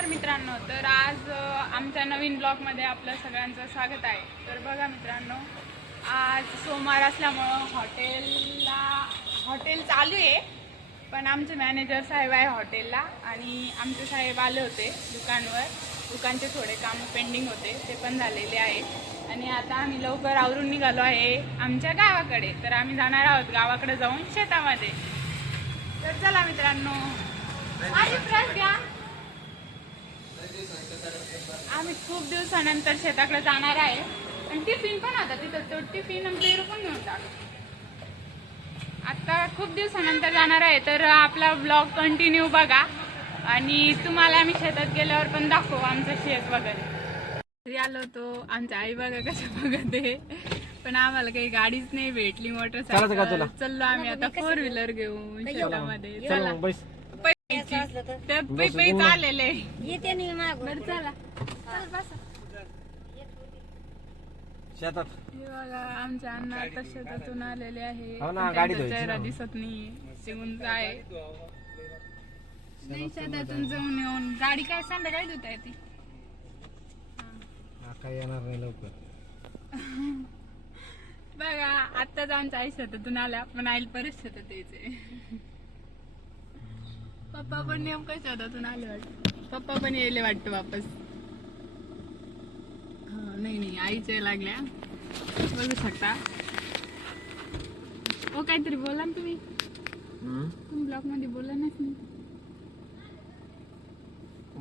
नमस्कार मित्रांनो, तर आज आमच्या नवीन ब्लॉगमध्ये आपलं सगळ्यांचं स्वागत आहे। तर बघा मित्रांनो, आज सोमवार असल्यामुळं हॉटेल चालू आहे, पण आमचे मॅनेजर साहेब आहे हॉटेलला आणि आमचे साहेब आले होते दुकानचे थोडे काम पेंडिंग होते, ते पण झालेले आहे। आणि आता आम्ही लवकर आवरून निघालो आहे आमच्या गावाकडे। तर आम्ही जाणार आहोत गावाकडे जाऊन शेतामध्ये। तर चला मित्रांनो, आम्ही खूप दिवसानंतर शेताकडे जाणार आहे आणि टिफिन पण होता तिथं, तो टिफिन आमच्या इकडे पण घेऊन टाक। आता खूप दिवसानंतर जाणार आहे, तर आपला ब्लॉग कंटिन्यू बघा आणि तुम्हाला आम्ही शेतात गेल्यावर पण दाखवू आमचं शेत वगैरे। आलो तो आमच्या आई बघा कसं बघते, पण आम्हाला काही गाडीच नाही भेटली, मोटरसायकल। चललो आम्ही आता 4 व्हीलर घेऊन शेतामध्ये। चला आलेले येते नाही मागून, चला शेतात। हे बघा आमच्या अण्णा आता शेतातून आलेले आहे, चेहरा दिसत नाही, उंच आहे। नाही शेतातून जाऊन येऊन गाडी काय संध्याकाळी धुता येते, काय येणार नाही लवकर। बघा आत्ताच आमच्या आई शेतातून आल्या, पण आईल परत शेतात यायचे। पप्पा पण नेमकं शेतातून आले वाटत, पप्पा पण यायले वाटतं वापस। नाही आईच्या लागल्या, बघू शकता। ओ काहीतरी बोला ना तुम्ही ब्लॉग मध्ये बोला नाही।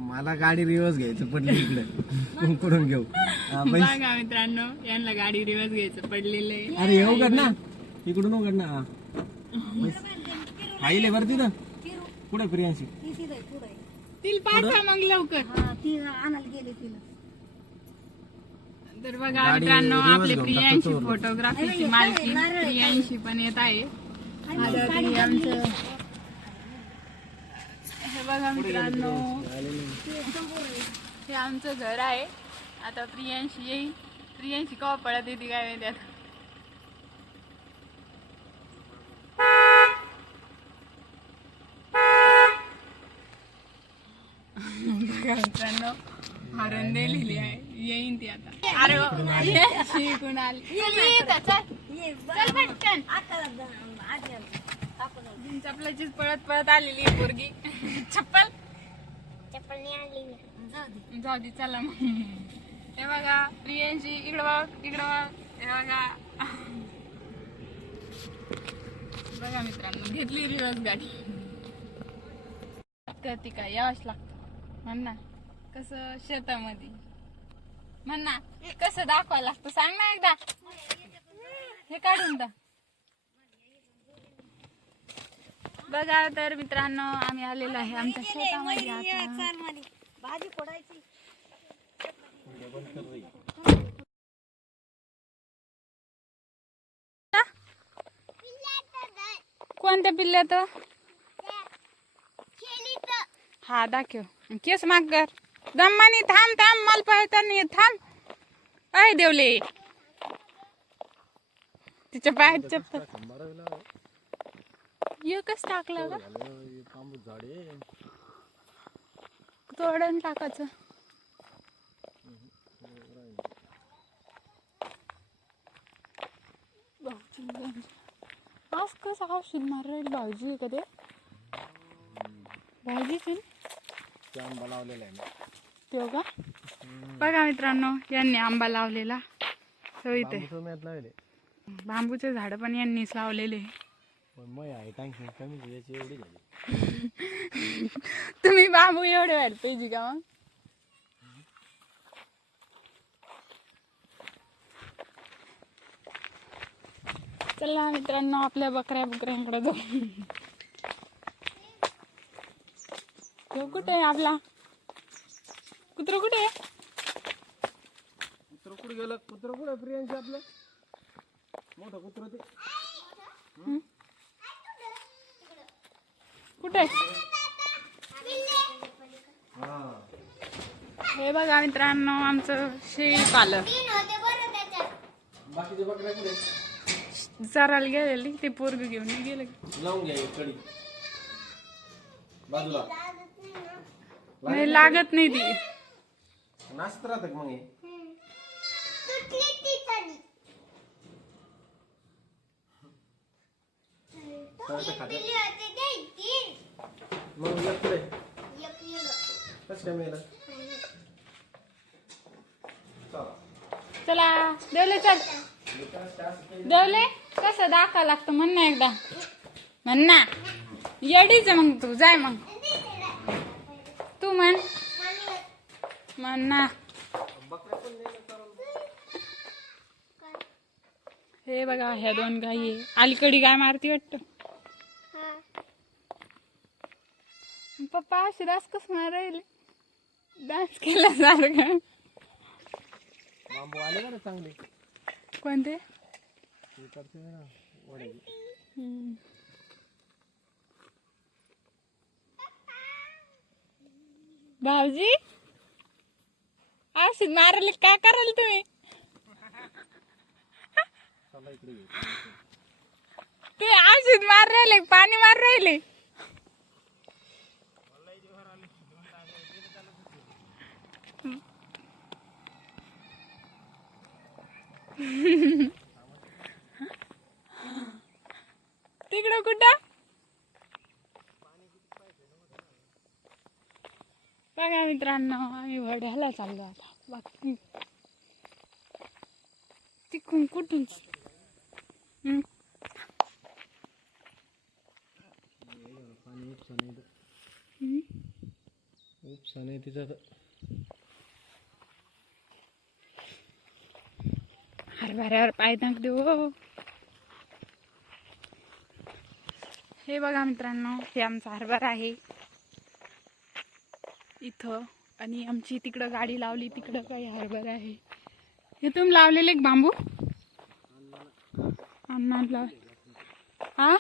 मला गाडी रिवर्स घ्यायचं पडली इकडे, कुठून घेऊ? बघा मित्रांनो, यांना गाडी रिवर्स घ्यायचं पडलेलं आहे। अरे येऊ कर ना, इकडून उघड ना। आईले भरती ना, कुठे प्रियांशी तिला पाठवा मग लवकर। तर बघा मित्रांनो, आपले प्रियांशी फोटोग्राफीची मालकी प्रियांशी पण येत आहे। हे बघा मित्रांनो, हे आमचं घर आहे। आता प्रियांशी येईल, प्रियांशी कवा पळत येते काय माहिती आता। बघा मित्रांनो, हरण दिलेली आहे, येईन ती आता। अरे शिकून आली, चल पटकन। चप्पलाचीच पळत पळत आलेली पोरगी, चप्पल नाही आणली, जाऊ दे चला मग। हे बघा प्रियांशी, इकडं बघ इकडं बघ, हे बघा। बघा मित्रांनो, घेतली रिवर्स गाडी, करते काय यावंच लागतं म्हणा। कसं शेतामध्ये म्हणा कसं दाखवायला लागतं, सांग ना एकदा, हे काढून दा। बघा तर मित्रांनो, आम्ही आलेलो आहे आमच्या शेतामध्ये आता। भाजी फोडायची, कोणत्या पिल्ल्यात? हा दाखव, केस माग कर, दम्मानी थांब मला पाहता नाही, थांब। अय देवले, तिच्या पायात चप्पल एकच टाकला का? तोडून टाकायचं। आज कसं औषध मार भाजी का ते भाजीची आंबा लावलेला आहे तो का? बघा मित्रांनो, यांनी आंबा लावलेला, तो इथे बांबूचे झाड पण यांनीच लावलेले। तुम्ही बांबू एवढे व्हायला पाहिजे का मग? चला मित्रांनो, आपल्या बकऱ्यांकडे जाऊ। तो कुठे आहे आपला कुत्र? कुठे आहे कुत्र? कुठे गेलं कुत्र? कुठे प्रियांशी आपलं मोठं कुत्र ते कुठे? हे बघा मित्रांनो, आमचं शेळी पालन। बाकीचे बकऱ्या कुठे? चरायला गेलेली, ते पोरग घेऊन गेले। लावून घ्या कडी बाजूला। नाही लागत नाही ती. नाचत राहत का मग हे? सगळं खात मग लागतंय कसं काय मिळालं? चला देवले चल. देवले कसं दाखवा लागतं म्हण ना एकदा. म्हण ना. येडीच आहे मग तू. जाय मग तू म्हण. म्हण ना. हे बघा ह्या 2 गाई आहे. अलीकडे गाय मारती वाटत. पप्पा अशी डान्स कस मारायले. डान्स केल्यासारखं. बांबू आले का चांगले? कोणते? भाऊजी अशी मारायला काय कराल तुम्ही? ते अशीच मार राहिले. पाणी मार राहिले. तिकडं कुठं बघा मित्रांनो आम्ही वड्याला चाललो आता. बाकी तिकडून कुठून उपसा नाही तिचा. हरभऱ्यावर पाय टाक देऊ. हे बघा मित्रांनो हे आमचा हरभरा आहे इथं. आणि आमची तिकडं गाडी लावली. तिकडं काही हरभरा आहे. हे तुम्ही लावलेले एक बांबू अन्नाला. हा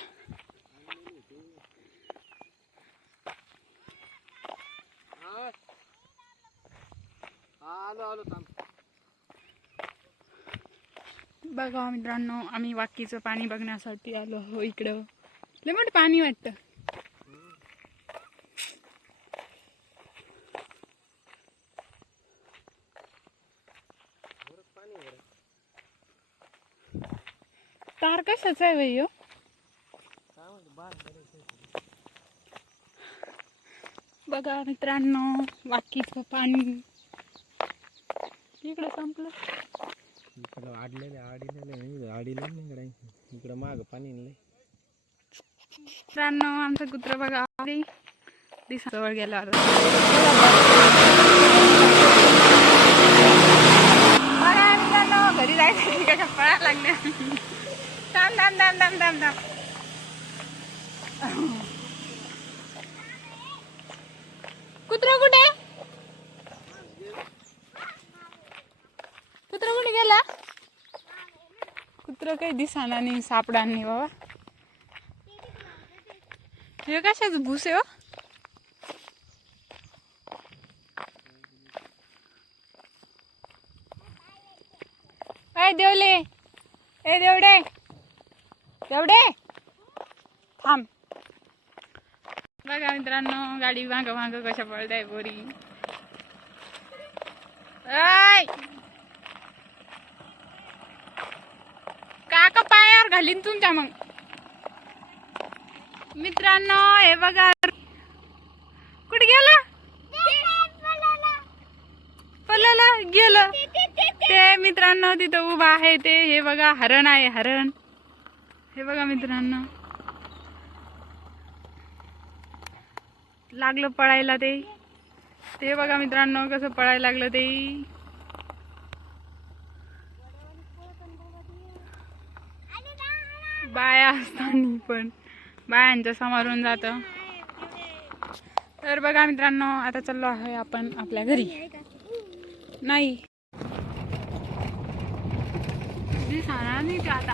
बघा मित्रांनो आम्ही वाकीचं पाणी बघण्यासाठी आलो हो इकडं. लय मोठं पाणी वाटतं. तार कशाच आहे भाई? बघा मित्रांनो वाकीचं पाणी इकडे संपलं. इकडं आडीले इकडं माग पाणी नाही. मित्रांनो आमचं कुत्र बघा दिसाजवळ गेला. बघा मित्रांनो घरी जायचं का पळायला लागल्या. थांब थांब थांब थांब थांब थांब. कुत्रा कुठे? कुत्रा कुठे गेला? कुत्र काही दिसाना नाही सापडा नाही बाबा. हे कशाच भूस आहे हो? काय देवले ए देवडे देवडे थांब. बघा मित्रांनो गाडी माग माग कशा पळताय पोरी. काका पायावर घालीन तुमच्या. मग मित्रांनो हे बघा कुठे गेला? पळाला गेलं ते. मित्रांनो तिथं उभा आहे ते. हे बघा हरण आहे हरण. हे बघा मित्रांनो लागलं पळायला ते. ते बघा मित्रांनो कसं पळायला लागलं ते. बाया असताना पण बायांच्या समोरून जात. तर बघा मित्रांनो आता चाललो आहे आपण आपल्या घरी. नाही दिसणार नाही ते आता.